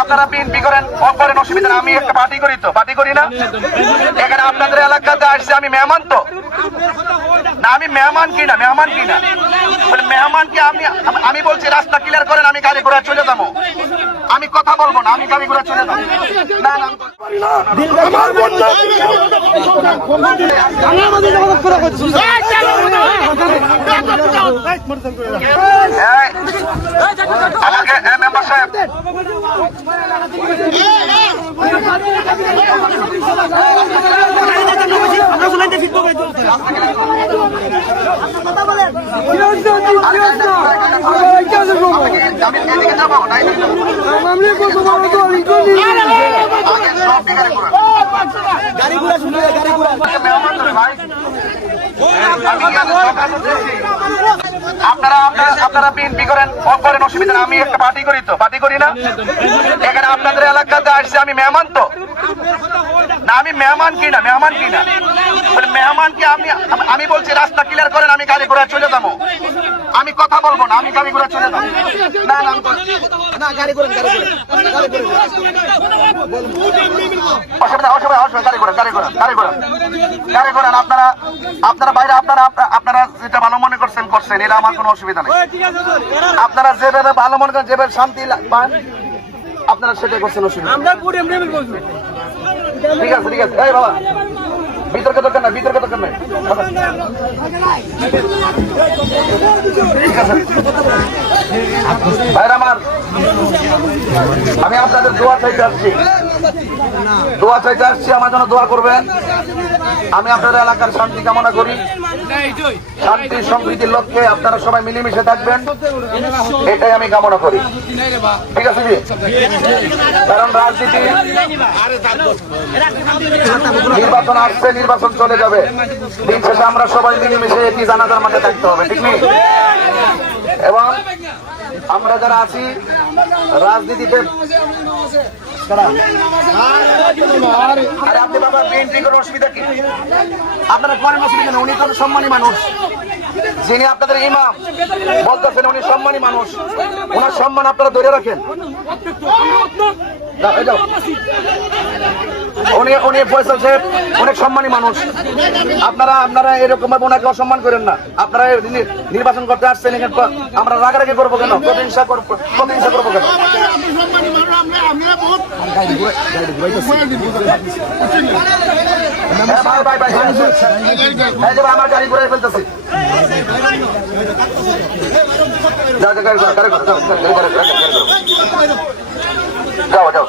আপনারা বিএনপি করেন অসুবিধা না, আমি একটা পার্টি করি তো, পার্টি করি না। এখানে আপনাদের এলাকাতে আসছে, আমি মেহমান তো না, আমি মেহমান কি না, মেহমানকে আমি বলছি রাস্তা ক্লিয়ার করেন, আমি গাড়ি ঘোড়া চলে যাবো, আমি কথা বলবো না, আমি গাড়ি ঘোড়া চলে যাবো না। আমাকে মেম্বার সাহেব আমি এদিকে যাবো না, আপনারা বিএনপি করেন অসুবিধা না, আমি একটা পার্টি করি তো, পার্টি করি না। এখানে আপনাদের এলাকাতে আসছে, আমি মেহমান তো না, আমি মেহমান কি না, মেহমানকে আমি বলছি রাস্তা ক্লিয়ার করেন, আমি গাড়ি ঘোড়া চলে যাবো, আমি কথা বলবো না, আমি গাড়ি ঘোড়া চলে যাবো না, গাড়ি ঘোড়া আপনারা বাইরে আপনারা যেটা ভালো মনে করছেন, এটা আমার কোনো অসুবিধা নেই। আপনারা যেভাবে ভালো মনে করেন, যেভাবে শান্তি পান, আপনারা সেটাই করছেন, অসুবিধা। ঠিক আছে এই বাবা, বিতর্ক দরকার নাই, ভাইরা আমার, আমি আপনাদের দোয়া চাইতে আসছি, আমার জন্য দোয়া করবেন। আমি আপনাদের এলাকার শান্তি কামনা করি, শান্তি সম্প্রীতির লক্ষ্যে আপনারা সবাই মিলেমিশে থাকবেন, এটাই আমি কামনা করি। ঠিক আছে জি? কারণ রাজনীতি, নির্বাচন আসছে, নির্বাচন চলে যাবে, দিন শেষে আমরা সবাই মিলেমিশে একই জানাজার মাঠে থাকতে হবে, ঠিক নেই? এবং আমরা যারা আছি রাজনীতিতে, আপনি বাবা বিএনপি করার অসুবিধা কি? আপনারা করেন, অসুবিধা নেই, উনি তো সম্মানী মানুষ, যিনি আপনাদের ইমাম বলতেছেন, উনি সম্মানী মানুষ, ওনার সম্মান আপনারা ধরে রাখেন। উনি ফয়সাল সাহেব অনেক সম্মানী মানুষ, আপনারা এরকম ভাবে ওনাকে অসম্মান করেন না। আপনারা নির্বাচন করতে আসছেন, আমরা রাগারাগি করবো কেন, প্রতিহিংসা করবো কেন? আমার গাড়ি ঘুরাই ফেলতেছি, যাও